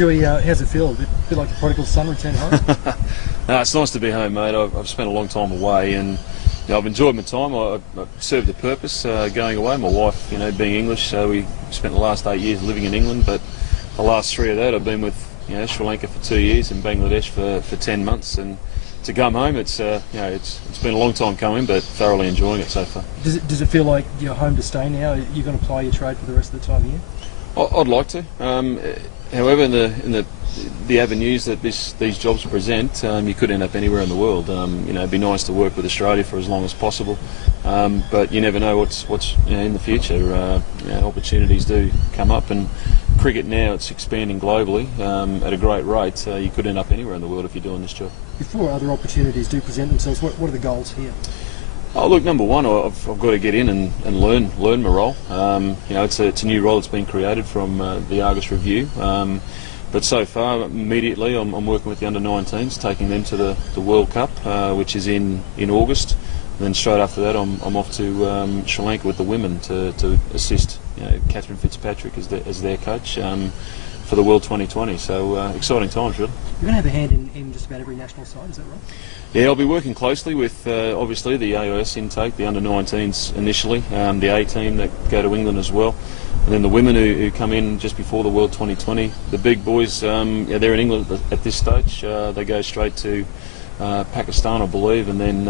Stewie, how's it feel? A bit like a prodigal son return home? No, it's nice to be home, mate. I've spent a long time away, and I've enjoyed my time. I served the purpose going away. My wife, being English, so we spent the last 8 years living in England, but the last 3 of that I've been with Sri Lanka for 2 years and Bangladesh for 10 months, and to come home, it's been a long time coming, but thoroughly enjoying it so far. Does it feel like you're home to stay now? You're going to apply your trade for the rest of the time here? I'd like to. However, in the avenues that these jobs present, you could end up anywhere in the world. It'd be nice to work with Australia for as long as possible, but you never know what's in the future. Opportunities do come up, and cricket now, it's expanding globally at a great rate. You could end up anywhere in the world if you're doing this job. Before other opportunities do present themselves, what are the goals here? Oh, look, number one, I've got to get in and learn my role. It's a new role that's been created from the Argus Review. But so far, immediately, I'm working with the under-19s, taking them to the World Cup, which is in August. And then straight after that, I'm off to Sri Lanka with the women to assist Catherine Fitzpatrick as their coach for the World 2020. So exciting times, really. You're going to have a hand in just about every national side, is that right? Yeah, I'll be working closely with obviously the AIS intake, the under-19s initially, the A team that go to England as well, and then the women who come in just before the World 2020. The big boys, they're in England at this stage. They go straight to Pakistan, I believe, and then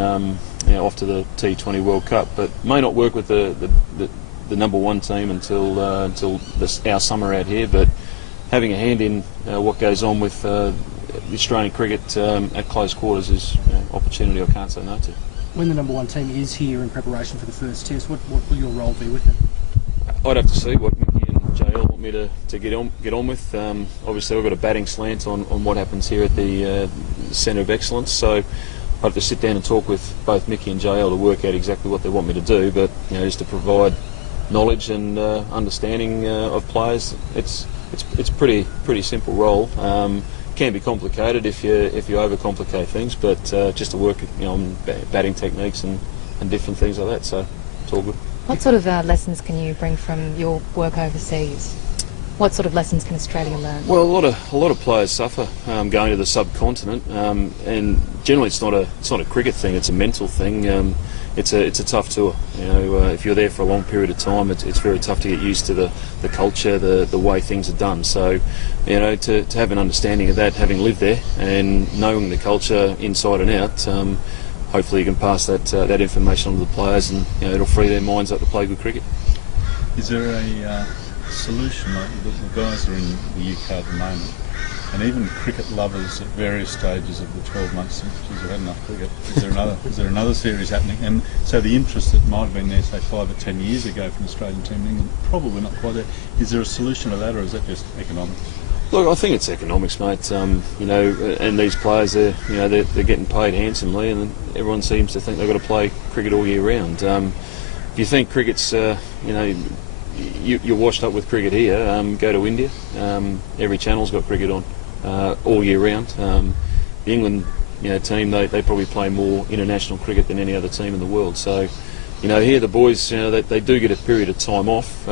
off to the T20 World Cup. But may not work with the number one team until our summer out here. But having a hand in what goes on with Australian cricket at close quarters is opportunity I can't say no to. When the number one team is here in preparation for the first test, what will your role be with them? I'd have to see what Mickey and JL want me to get on with. Obviously I've got a batting slant on what happens here at the Centre of Excellence, so I have to sit down and talk with both Mickey and JL to work out exactly what they want me to do, but just to provide knowledge and understanding of players. It's pretty simple role. Can be complicated if you overcomplicate things, but just to work on batting techniques and different things like that. So it's all good. What sort of lessons can you bring from your work overseas? What sort of lessons can Australia learn? Well, a lot of players suffer going to the subcontinent, and generally it's not a cricket thing. It's a mental thing. It's a tough tour. If you're there for a long period of time, it's very tough to get used to the culture, the way things are done. So, to have an understanding of that, having lived there and knowing the culture inside and out, hopefully you can pass that information on to the players, and it'll free their minds up to play good cricket. Is there a solution? Like the guys are in the UK at the moment, and even cricket lovers at various stages of the 12 months since we've had enough cricket. Is there another series happening? And so the interest that might have been there, say, 5 or 10 years ago from the Australian team in England, probably not quite there. Is there a solution to that, or is that just economics? Look, I think it's economics, mate. And these players, they're getting paid handsomely, and everyone seems to think they've got to play cricket all year round. If you think cricket's, you're washed up with cricket here, go to India. Every channel's got cricket on all year round. The England team, they probably play more international cricket than any other team in the world. So, here the boys, they do get a period of time off.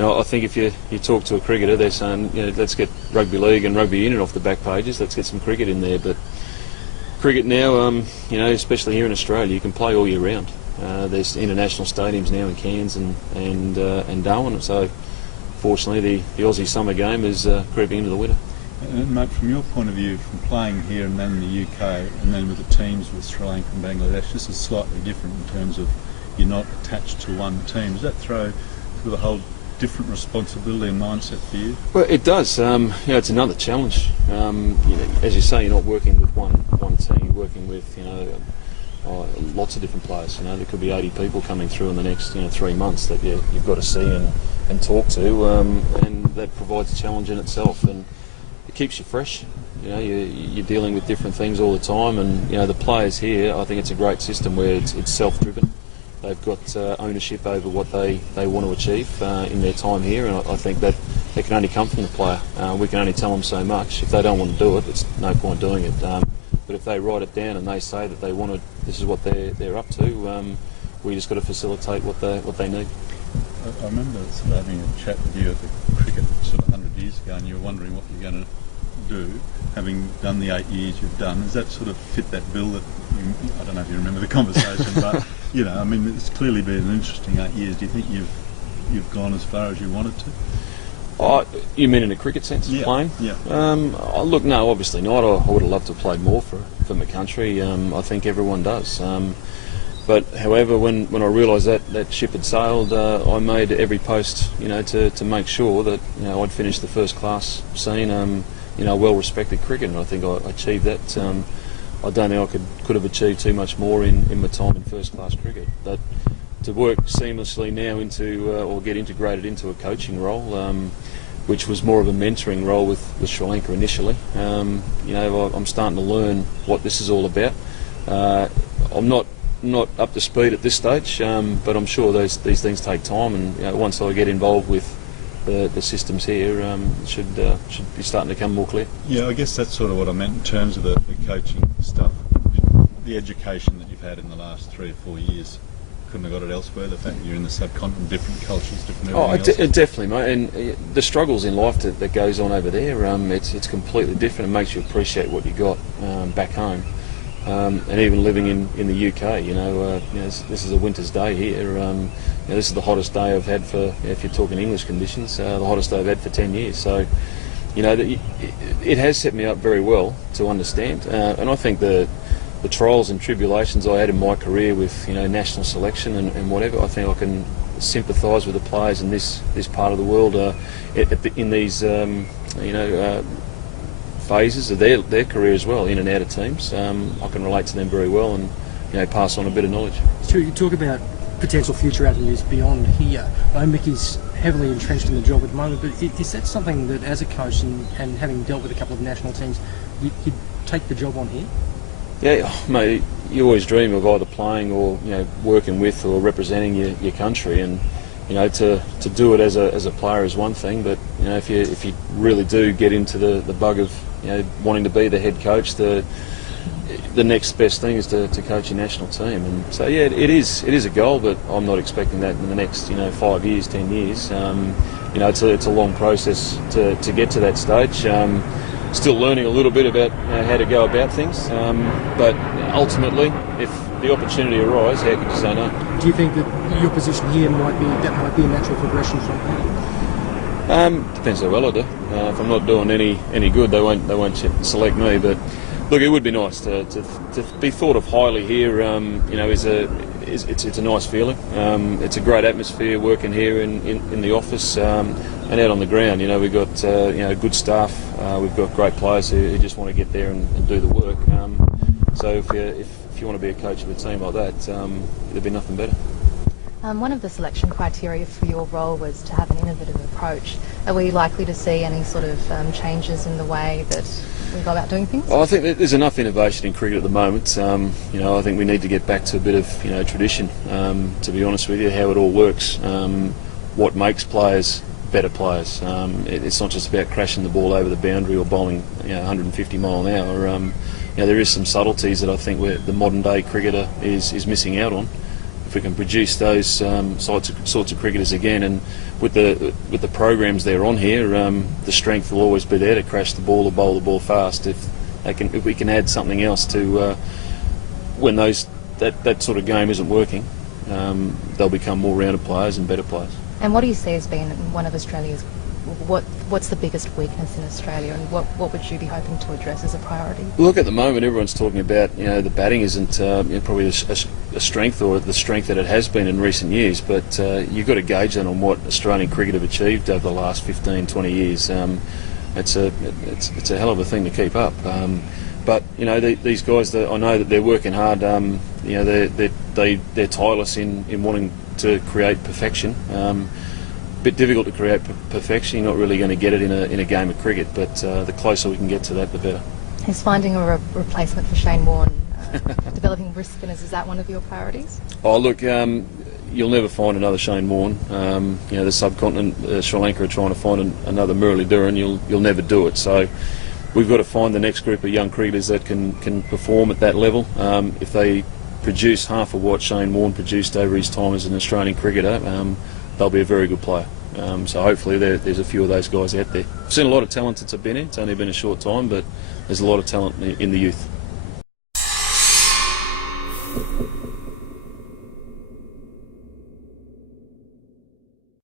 I think if you talk to a cricketer, they're saying, let's get rugby league and rugby union off the back pages. Let's get some cricket in there. But cricket now, especially here in Australia, you can play all year round. There's international stadiums now in Cairns and Darwin. So, fortunately, the Aussie summer game is creeping into the winter. And mate, from your point of view, from playing here and then in the UK, and then with the teams with Sri Lanka and Bangladesh, this is slightly different in terms of you're not attached to one team. Does that throw a whole different responsibility and mindset for you? Well, it does. It's another challenge. As you say, you're not working with one team. You're working with lots of different players. There could be 80 people coming through in the next 3 months that you've got to see and talk to, and that provides a challenge in itself, and it keeps you fresh. You're dealing with different things all the time, and the players here, I think it's a great system where it's self-driven. They've got ownership over what they want to achieve in their time here, and I think that it can only come from the player. We can only tell them so much. If they don't want to do it, it's no point doing it. But if they write it down and they say that they want to, this is what they're up to, we just got to facilitate what they need. I remember sort of having a chat with you at the cricket sort of 100 years ago and you were wondering what you're going to do, having done the 8 years you've done, does that sort of fit that bill that I don't know if you remember the conversation, but I mean, it's clearly been an interesting 8 years. Do you think you've gone as far as you wanted to? Oh, you mean in a cricket sense, playing? Yeah. Look, no, obviously not. I would have loved to have played more for my country. I think everyone does. But however, when I realised that ship had sailed, I made every post, to make sure that I'd finished the first class scene. Well-respected cricket, and I think I achieved that. I don't think I could have achieved too much more in my time in first-class cricket. But to work seamlessly now into or get integrated into a coaching role, which was more of a mentoring role with Sri Lanka initially. I'm starting to learn what this is all about. I'm not up to speed at this stage, but I'm sure these things take time, and once I get involved with the systems here, should be starting to become more clear. Yeah, I guess that's sort of what I meant in terms of the coaching stuff. The education that you've had in the last 3 or 4 years, couldn't have got it elsewhere. The fact that you're in the subcontinent, different cultures, different everything else. Definitely, mate. And the struggles in life that goes on over there, it's completely different. It makes you appreciate what you got back home. And even living in the UK, this is a winter's day here. This is the hottest day I've had for, if you're talking English conditions, the hottest day I've had for 10 years. So, it has set me up very well to understand. And I think the trials and tribulations I had in my career with, national selection and whatever, I think I can sympathise with the players in this part of the world in these, phases of their career as well, in and out of teams. I can relate to them very well and pass on a bit of knowledge. Stuart, you talk about potential future avenues beyond here. I know Mickey's heavily entrenched in the job at the moment, but is that something that, as a coach and having dealt with a couple of national teams, you'd take the job on here? Yeah, mate, you always dream of either playing or working with or representing your country, and to do it as a player is one thing, but if you really do get into the bug of wanting to be the head coach, the next best thing is to coach your national team. And so it is a goal, but I'm not expecting that in the next 5 years, 10 years. It's a long process to get to that stage. Still learning a little bit about how to go about things, but ultimately, if the opportunity arises, how could you say no? Do you think that your position here might be a natural progression from here? Depends how well I do. If I'm not doing any good, they won't select me. But look, it would be nice to be thought of highly here. It's a nice feeling. It's a great atmosphere working here in the office and out on the ground. We've got good staff. We've got great players who just want to get there and do the work. So if you want to be a coach of a team like that, there'd be nothing better. One of the selection criteria for your role was to have an innovative approach. Are we likely to see any sort of changes in the way that we go about doing things? I think that there's enough innovation in cricket at the moment. I think we need to get back to a bit of tradition. To be honest with you, how it all works, what makes players better players. It's not just about crashing the ball over the boundary or bowling 150 mile an hour. There is some subtleties that I think the modern day cricketer is missing out on. If we can produce those sorts of cricketers again, and with the programs they're on here, the strength will always be there to crash the ball or bowl the ball fast. If we can add something else to when that sort of game isn't working, they'll become more rounded players and better players. And what do you see as being one of Australia's, what's the biggest weakness in Australia, and what would you be hoping to address as a priority? Look, at the moment everyone's talking about the batting isn't probably a strength or the strength that it has been in recent years, but you've got to gauge that on what Australian cricket have achieved over the last 15, 20 years. It's a hell of a thing to keep up. But these guys, I know that they're working hard. They're tireless in wanting to create perfection. Bit difficult to create perfection. You're not really going to get it in a game of cricket, but the closer we can get to that, the better. Is finding a replacement for Shane Warne, developing wrist spinners, is that one of your priorities? Oh look, you'll never find another Shane Warne. The subcontinent, Sri Lanka are trying to find another Murali You'll never do it. So we've got to find the next group of young cricketers that can perform at that level. If they produce half of what Shane Warne produced over his time as an Australian cricketer, they'll be a very good player. So hopefully there's a few of those guys out there. I've seen a lot of talent since I've been here. It's only been a short time, but there's a lot of talent in the youth.